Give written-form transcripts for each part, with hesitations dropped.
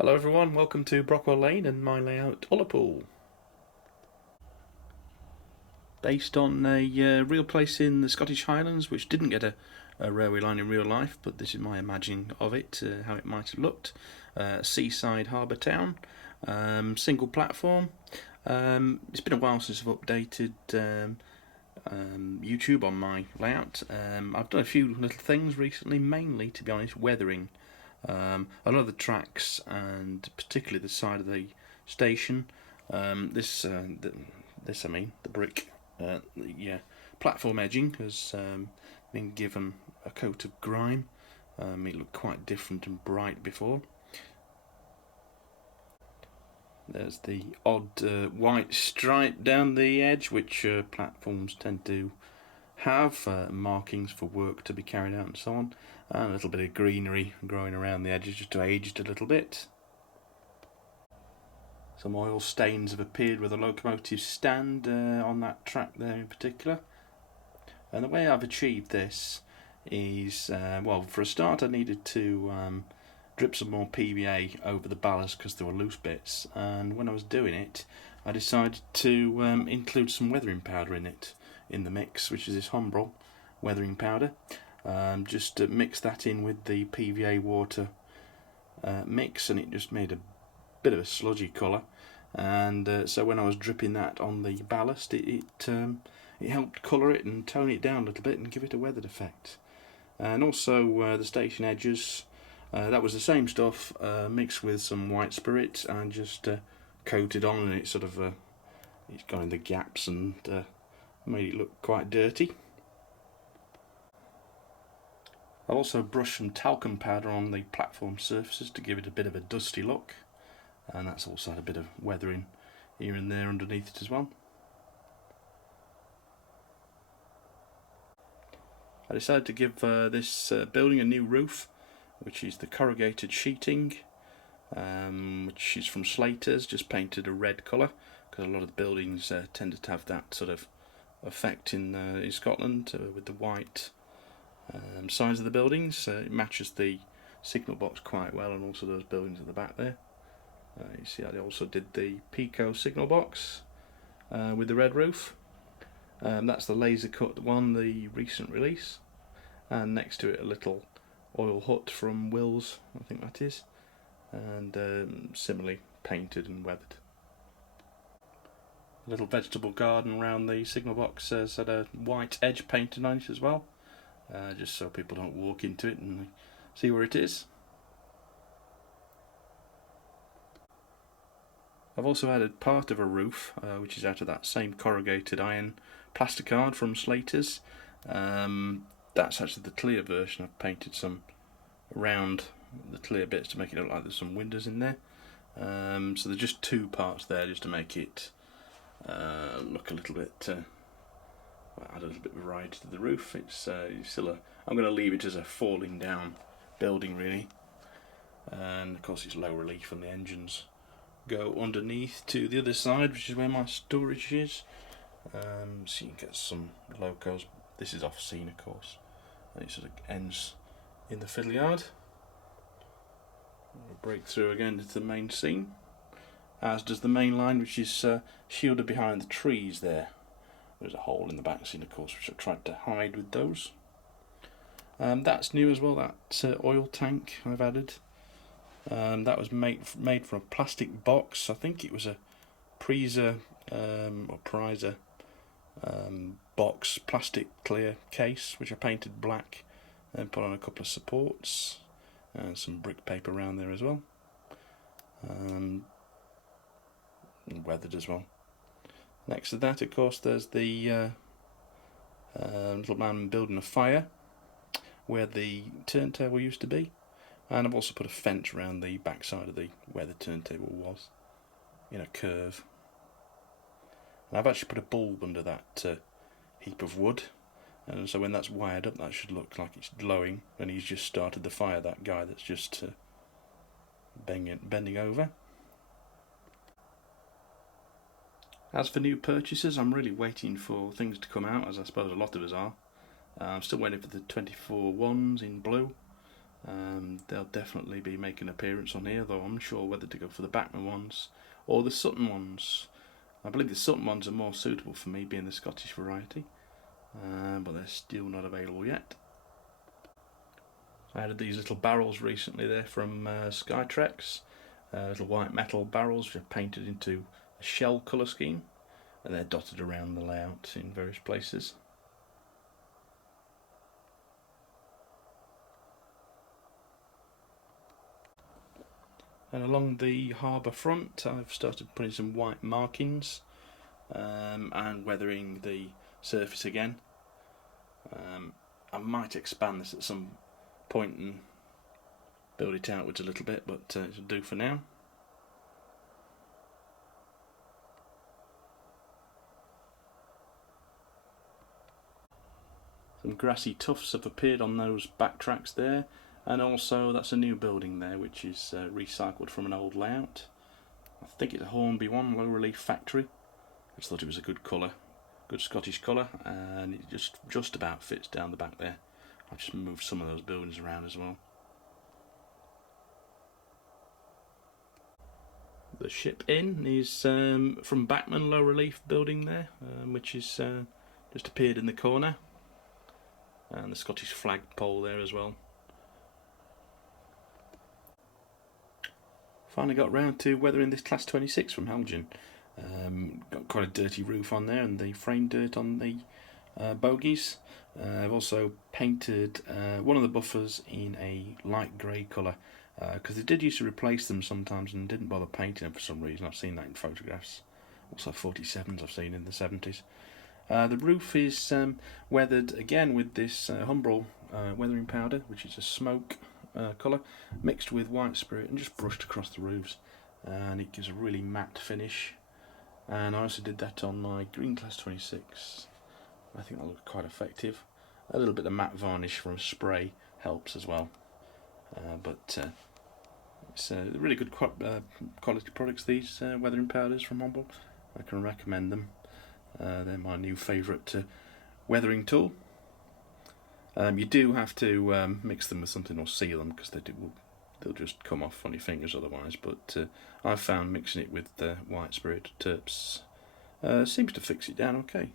Hello everyone, welcome to Brockwell Lane and my layout Ullapool. Based on a real place in the Scottish Highlands which didn't get a railway line in real life, but this is my imagining of it, how it might have looked. Seaside harbour town, single platform. It's been a while since I've updated YouTube on my layout. I've done a few little things recently, mainly, to be honest, weathering a lot of the tracks and particularly the side of the station. The brick, platform edging has been given a coat of grime. It looked quite different and bright before. There's the odd white stripe down the edge, which platforms tend to have, markings for work to be carried out and so on, and a little bit of greenery growing around the edges just to age it a little bit. Some oil stains have appeared where the locomotives stand on that track there in particular. And the way I've achieved this is, well, for a start I needed to drip some more PVA over the ballast because there were loose bits, and when I was doing it I decided to include some weathering powder in the mix, which is this Hornby weathering powder. Just mix that in with the PVA water mix, and it just made a bit of a sludgy colour, and so when I was dripping that on the ballast it helped colour it and tone it down a little bit and give it a weathered effect. And also the station edges, that was the same stuff mixed with some white spirit and just coated on, and it sort of it's gone in the gaps and made it look quite dirty. I've also brushed some talcum powder on the platform surfaces to give it a bit of a dusty look, and that's also had a bit of weathering here and there underneath it as well. I decided to give this building a new roof, which is the corrugated sheeting, which is from Slater's, just painted a red colour, because a lot of the buildings tended to have that sort of effect in Scotland with the white sides of the buildings. It matches the signal box quite well, and also those buildings at the back there. You see I also did the Pico Signal Box with the red roof. That's the laser cut one, the recent release, and next to it a little oil hut from Wills, I think that is, and similarly painted and weathered. A little vegetable garden around the signal box has had a white edge painted on it as well, just so people don't walk into it and see where it is. I've also added part of a roof, which is out of that same corrugated iron plasticard from Slater's. That's actually the clear version. I've painted some around the clear bits to make it look like there's some windows in there. So there's just two parts there just to make it look a little bit, add a little bit of variety to the roof. It's still I'm going to leave it as a falling down building really, and of course it's low relief and the engines go underneath to the other side, which is where my storage is. So you can get some locos. This is off scene, of course, and it sort of ends in the fiddle yard. We'll break through again into the main scene, as does the main line, which is shielded behind the trees there. There's a hole in the back scene, of course, which I've tried to hide with those. That's new as well, that oil tank I've added. That was made from a plastic box. I think it was a Priza box, plastic clear case, which I painted black and put on a couple of supports and some brick paper around there as well, and weathered as well. Next to that, of course, there's the little man building a fire where the turntable used to be. And I've also put a fence around the back side of where the turntable was, in a curve. And I've actually put a bulb under that heap of wood, and so when that's wired up, that should look like it's glowing. And he's just started the fire, that guy that's just bending over. As for new purchases, I'm really waiting for things to come out, as I suppose a lot of us are. I'm still waiting for the 24 ones in blue. They'll definitely be making an appearance on here, though I'm unsure whether to go for the Bachmann ones or the Sutton ones. I believe the Sutton ones are more suitable for me, being the Scottish variety, but they're still not available yet. I added these little barrels recently there from Skytrex, little white metal barrels which are painted into a shell colour scheme, and they're dotted around the layout in various places. And along the harbour front I've started putting some white markings and weathering the surface again. I might expand this at some point and build it outwards a little bit, but it'll do for now. Some grassy tufts have appeared on those backtracks there, and also that's a new building there which is recycled from an old layout. I think it's a Hornby one, low relief factory. I just thought it was a good colour, good Scottish colour, and it just about fits down the back there. I've just moved some of those buildings around as well. The ship inn is from Bachmann low relief building there, which is just appeared in the corner, and the Scottish flag pole there as well. Finally got round to weathering this Class 26 from Heljan. Got quite a dirty roof on there and the frame dirt on the bogies. I've also painted one of the buffers in a light grey colour, because they did used to replace them sometimes and didn't bother painting them for some reason. I've seen that in photographs. Also 47s I've seen in the 70s. The roof is weathered again with this Humbrol weathering powder, which is a smoke colour mixed with white spirit and just brushed across the roofs, and it gives a really matte finish. And I also did that on my green Class 26. I think that looked quite effective. A little bit of matte varnish from spray helps as well, but it's really good quality products, these weathering powders from Humbrol. I can recommend them. They're my new favourite weathering tool. You do have to mix them with something or seal them, because they'll just come off on your fingers otherwise, but I've found mixing it with white spirit terps seems to fix it down okay.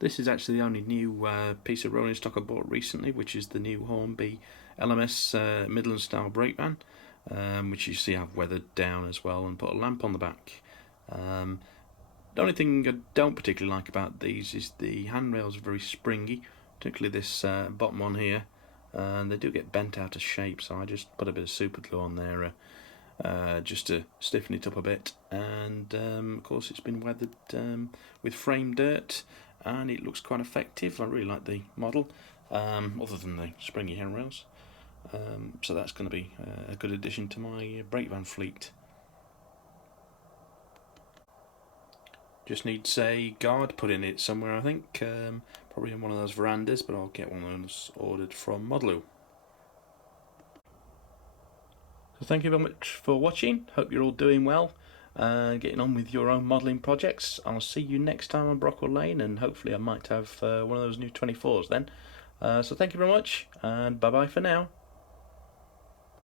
This is actually the only new piece of rolling stock I bought recently, which is the new Hornby LMS Midland style brake van, which you see I've weathered down as well and put a lamp on the back. The only thing I don't particularly like about these is the handrails are very springy, particularly this bottom one here, and they do get bent out of shape, so I just put a bit of super glue on there just to stiffen it up a bit. And of course it's been weathered with frame dirt, and it looks quite effective. I really like the model, other than the springy handrails. So that's going to be a good addition to my brake van fleet. Just needs a guard put in it somewhere, I think. Probably in one of those verandas, but I'll get one of those ordered from Modelu. So thank you very much for watching. Hope you're all doing well, getting on with your own modelling projects. I'll see you next time on Brockwell Lane, and hopefully I might have one of those new 24s then. So thank you very much, and bye bye for now.